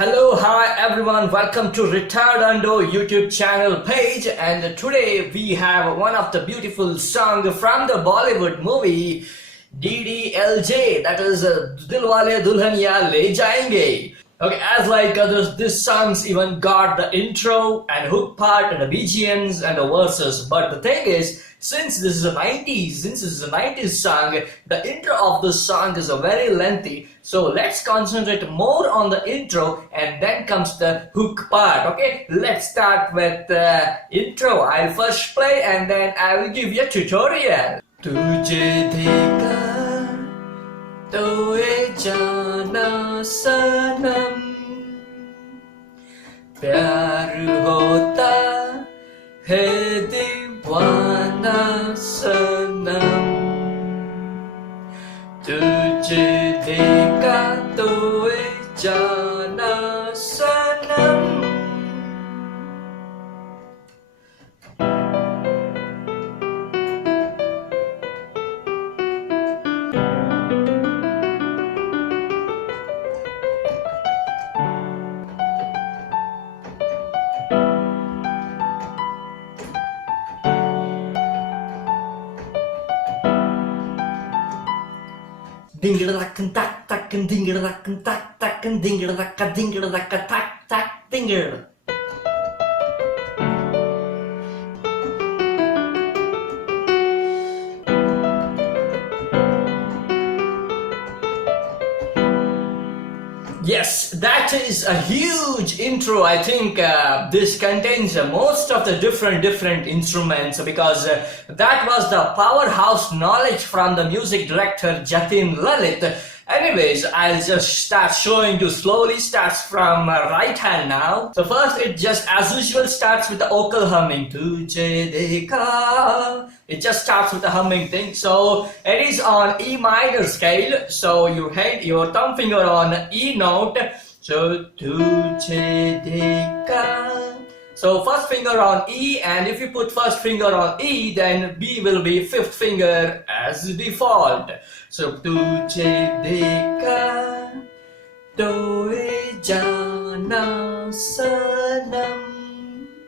Hello, hi everyone, welcome to Retardando YouTube channel page, and today we have one of the beautiful song from the Bollywood movie DDLJ, that is Dilwale Dulhaniya Le Jayenge. Okay, as like others, this song's even got the intro and hook part and the BGMs and the verses, but the thing is, since this is a 90s song, the intro of this song is a very lengthy. So let's concentrate more on the intro and then comes the hook part. Okay, let's start with the intro. I'll first play and then I will give you a tutorial. Tujhe dekha to ye jana sanam, प्यार होता है दीवाना सनम, तुझे देखा तो ये जाना सनम. Dingir-dakan tak takan dingir-dakan tak takan dingir-dakan dingir-dakan tak tak dingir. Yes, that is a huge intro. I think this contains most of the different instruments, because that was the powerhouse knowledge from the music director Jatin Lalit. Anyways, I'll just start showing you slowly. Starts from right hand now. So first it just as usual starts with the vocal humming. Tujhe dekha. It just starts with the humming thing. So it is on E minor scale. So you hit your thumb finger on E note. So Tujhe dekha. So first finger on E, and if you put first finger on E, then B will be fifth finger as default. So Tujhe dekha to ye jana sanam.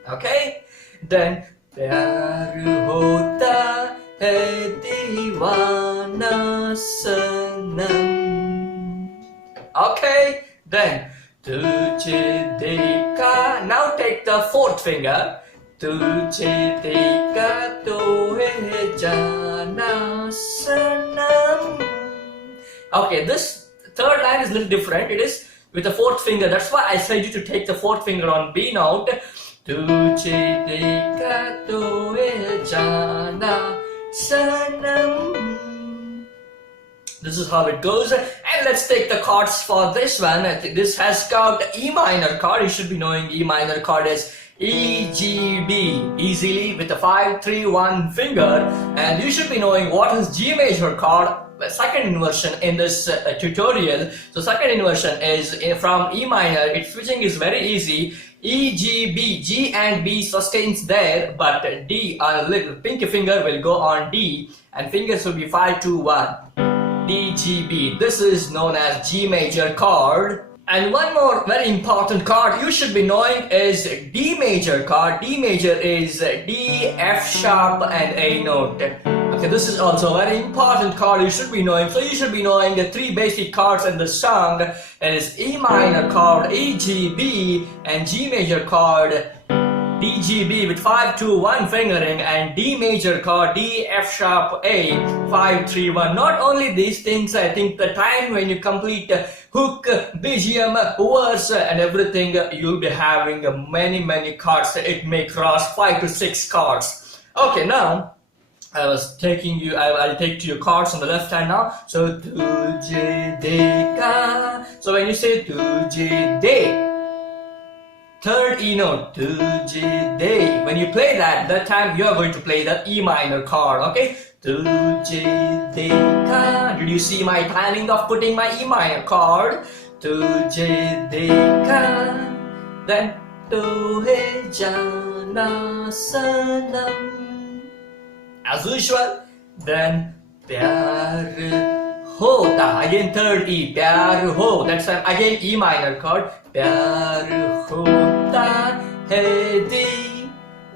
Okay, then प्यार होता है दीवाना सनम. Okay, then तुझे देखा. Now take the fourth finger. तुझे देखा तो ये जाना सनम. Okay, this third line is a little different. It is with the fourth finger. That's why I said you to take the fourth finger on B note. तुझे देखा तो ये जाना सनम. This is how it goes. And let's take the chords for this one. I think this has got E minor chord. You should be knowing E minor chord is E, G, B easily with a 5-3-1 finger. And you should be knowing what is G major chord. Second inversion in this tutorial. So second inversion is from E minor. Its switching is very easy. E, G, B. G and B sustains there, but D, a little pinky finger will go on D, and fingers will be 5-2-1. D, G, B. This is known as G major chord. And one more very important chord you should be knowing is D major chord. D major is D, F sharp and A note. Okay, this is also a very important chord you should be knowing. So you should be knowing the three basic chords in the song. It is E minor chord, E, G, B, and G major chord, D, G, B with 5-2-1 fingering, and D major chord, D, F sharp, A, 5-3-1. Not only these things, I think the time when you complete hook, BGM, verse and everything, you'll be having many chords. It may cross 5 to 6 chords. Okay, now I'll take to your chords on the left hand now. So Tujhe dekha. So when you say Tujhe de, third E note, Tujhe de. When you play that time you are going to play the E minor chord. Okay, Tujhe dekha. Did you see my timing of putting my E minor chord? Tujhe dekha. Then to ye jana sanam. As usual, then प्यार होता, again third E, प्यार हो, that's again E minor chord, प्यार होता है दी.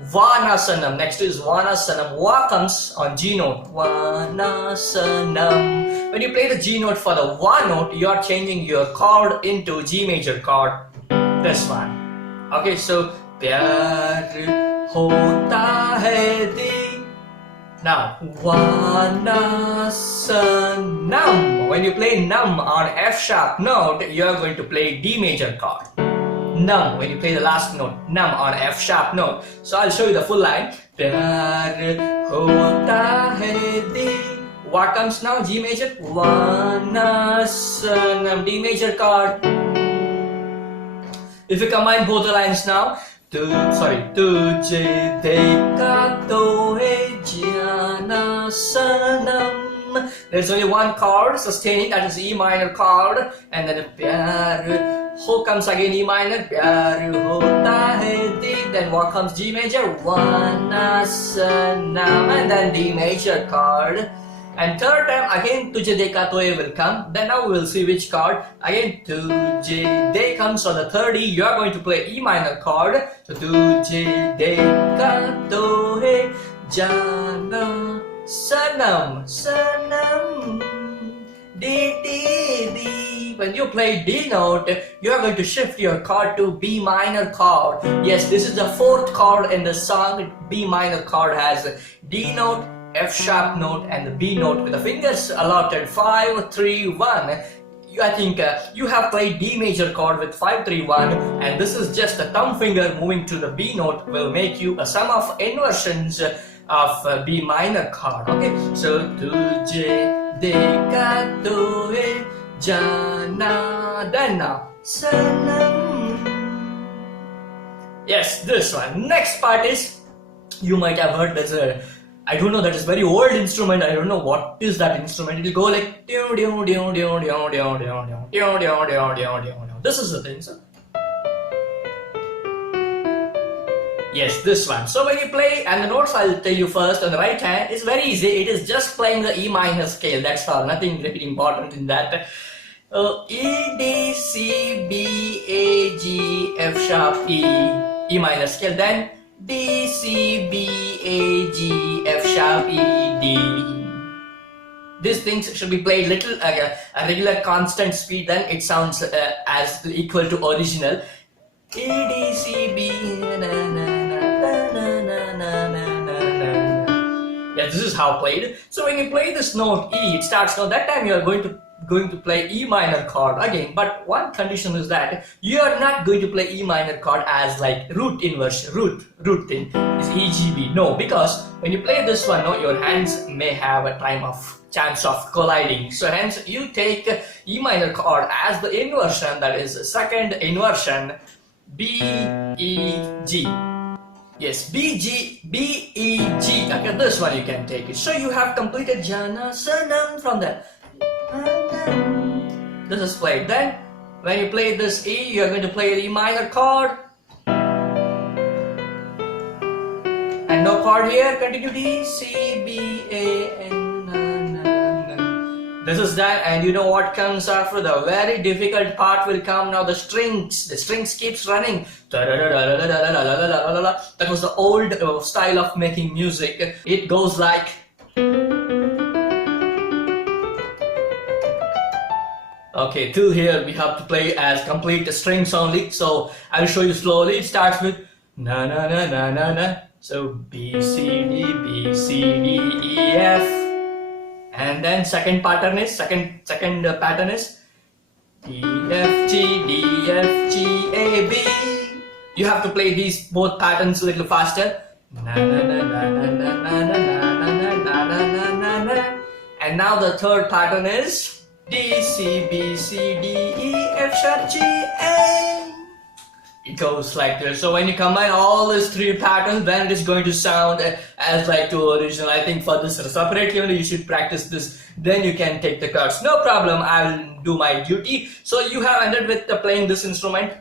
Vana Sanam. Next is Vana Sanam. Va comes on G note. Vana Sanam. When you play the G note for the Va note, you are changing your chord into G major chord. This one. Okay, so प्यार होता है दी. Now Vana Sanam. When you play Nam on F sharp note, you are going to play D major chord. Num, when you play the last note, num on F sharp note. So I'll show you the full line. प्यार होता है दी. What comes now? G major. Vana Sanam. D major chord. If you combine both the lines now, तुझे देखा तो है जाना सनम. There's only one chord sustaining, that is E minor chord, and then प्यार Ho comes again E minor, प्यार होता है दी. Then what comes? G major, Vana Sanam, and then D major chord. And third time again Tujhe Dekha to will come. Then now we will see which chord. Again Tujhe Dekha. So the third E, you are going to play E minor chord. So Tujhe Dekha to hai jana sanam sanam. D D D. When you play D note, you are going to shift your chord to B minor chord. Yes, this is the fourth chord in the song. B minor chord has D note, F sharp note, and the B note with the fingers allotted 5, 3, 1. I think you have played D major chord with 5, 3, 1, and this is just a thumb finger moving to the B note will make you a sum of inversions of B minor chord. Okay, so Tujhe Dekha to hai jana. Then now sanam. Yes, this one. Next part is, you might have heard this. I don't know, that is very old instrument. I don't know what is that instrument. It will go like this is the thing, sir. Yes, this one. So when you play, and the notes I'll tell you first on the right hand, it's very easy. It is just playing the E minor scale. That's all. Nothing really important in that. E, D, C, B, A, G, F sharp, E minor scale. Then D, C, B, A, G, F sharp, E, D. These things should be played little a regular constant speed. Then it sounds as equal to original. E, D, C, B, na, na, na, na, na, na, na, na. Yeah, this is how played. So when you play this note E, it starts now. That time you are going to play E minor chord again, but one condition is that you are not going to play E minor chord as like root inversion, root thing is E, G, B. No, because when you play this one, no, your hands may have a chance of colliding. So hence you take E minor chord as the inversion, that is second inversion, B, E, G. Yes, B, G, B, E, G. Okay, this one you can take it. So you have completed Jana Sanam from that. This is played. Then when you play this E, you are going to play the E minor chord. And no chord here. Continue D, C, B, A, N, N, N. This is that, and you know what comes after? The very difficult part will come now. The strings keeps running. That was the old style of making music. It goes like. Okay, till here we have to play as complete strings only. So I'll show you slowly. It starts with na na na na na na. So B C D B C D E F, and then second pattern is second pattern is D F G D F G A B. You have to play these both patterns a little faster. Na na na na na na na na na na na na na. And now the third pattern is D, C, B, C, D, E, F sharp, G, A. It goes like this. So when you combine all these three patterns, then it is going to sound as like to original. I think for this separately only you should practice this. Then you can take the chords. No problem. I will do my duty. So you have ended with playing this instrument.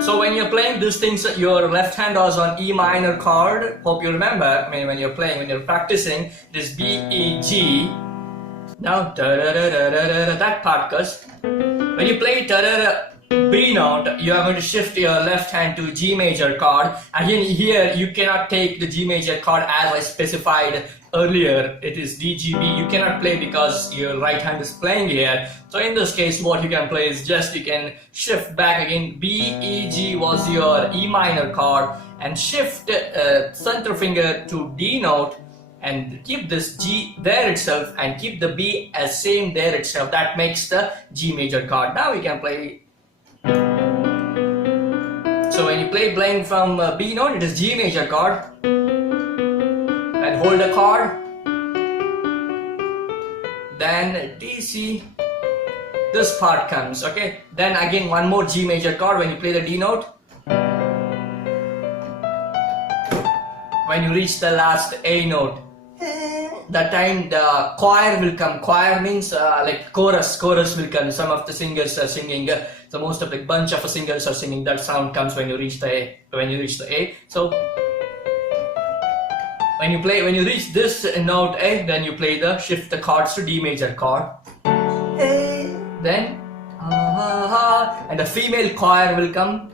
So when you're playing these things, your left hand was on E minor chord. Hope you remember. I mean, when you're practicing, it is B, E, G. Now that part goes. When you play B note, you are going to shift your left hand to G major chord. Again, here you cannot take the G major chord as I specified earlier. It is D, G, B. You cannot play because your right hand is playing here. So in this case, what you can play is just you can shift back again. B, E, G was your E minor chord, and shift center finger to D note and keep this G there itself and keep the B as same there itself. That makes the G major chord. Now we can play. So when you playing from B note, it is G major chord, and hold the chord, then D, C, this part comes, okay? Then again one more G major chord when you play the D note. When you reach the last A note, that time the choir will come. Choir means like chorus will come. Some of the singers are singing, so most of the bunch of singers are singing. That sound comes when you reach the A. So when you reach this note A, then you play shift the chords to D major chord. Then and the female choir will come.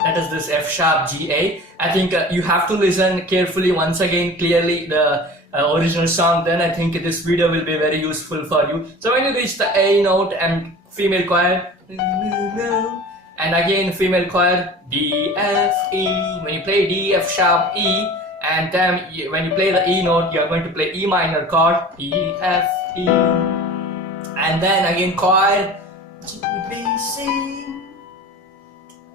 That is this F sharp G A. I think you have to listen carefully once again, clearly the original song. Then I think this video will be very useful for you. So when you reach the A note and female choir, and again female choir D, F, E. When you play D, F sharp, E, and then when you play the E note, you are going to play E minor chord, E, F, E, and then again choir, G, B, C,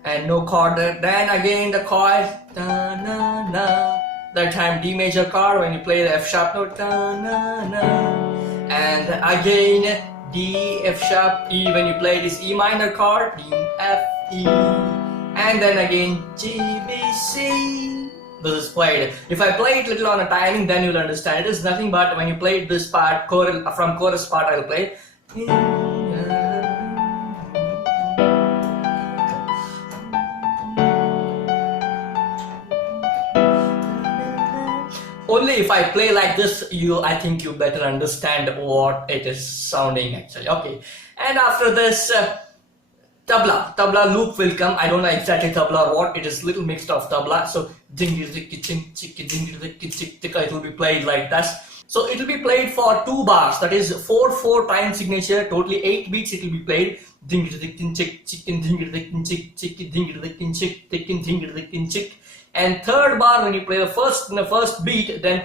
and no chord. Then again the chord, da, na, na. That time D major chord when you play the F sharp note, da, na, na. And again D, F sharp, E when you play this E minor chord, D, F, E, and then again G, B, C. This is played. If I play it little on a timing, then you'll understand. It is nothing but when you play this part, from chorus part I'll play. Only if I play like this, I think you better understand what it is sounding actually. Okay, and after this tabla loop will come. I don't know exactly tabla or what. It is little mixed of tabla. So it will be played like that. So it will be played for 2 bars. That is 4/4 time signature. Totally 8 beats. It will be played. And third bar, when you play the first beat, then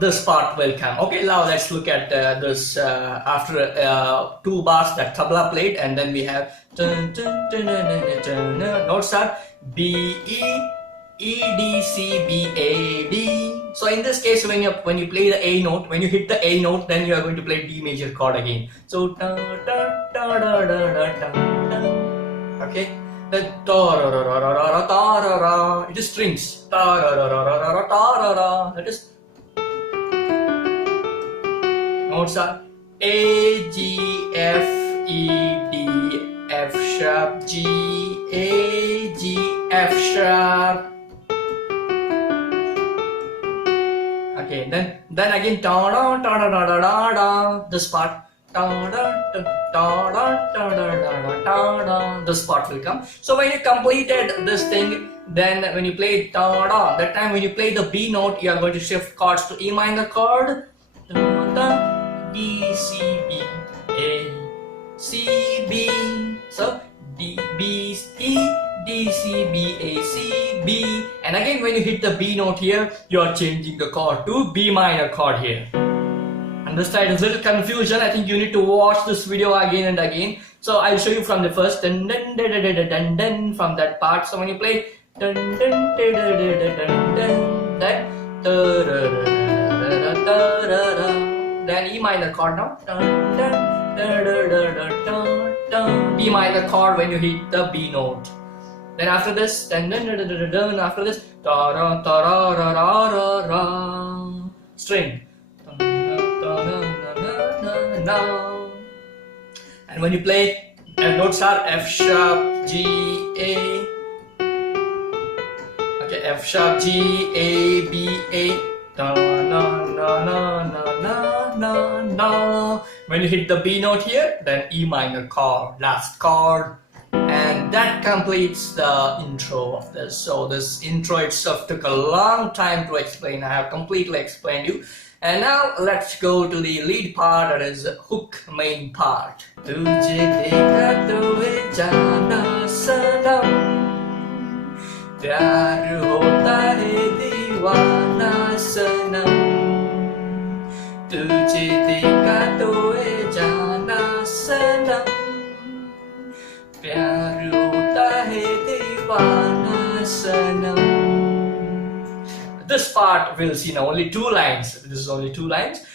this part will come. Okay, now let's look at this after 2 bars that tabla played, and then we have notes are B, E, E, D, C, B, A, D. So in this case, when you play the A note, when you hit the A note, then you are going to play D major chord again. So okay, then it is strings. That is notes are A, G, F, E, D, F sharp, G, A, G, F sharp. Okay, then again this part, this part will come. So when you completed this thing, then when you play that time when you play the B note, you are going to shift chords to E minor chord, D, C, B, A, C, B. So D, B, E, D, C, B, A, C, B. And again when you hit the B note here, you are changing the chord to B minor chord here. Understand? It's a little confusion. I think you need to watch this video again and again. So I'll show you from the first from that part. So when you play that then E minor chord now, B minor chord when you hit the B note. Then after this, after this, string. And when you play, notes are F sharp, G, A. Okay, F sharp, G, A, B, A. Da, na, na, na, na, na, na, na. When you hit the B note here, then E minor chord, last chord. And that completes the intro of this. So this intro itself took a long time to explain. I have completely explained you. And now let's go to the lead part, that is hook main part. Tujhe dekha to jana sanam, प्यार होता है दीवाना सनम, तुझे देखा तो ये जाना सनम, प्यार होता है दीवाना सनम. This part we'll see now only two lines. This is only two lines.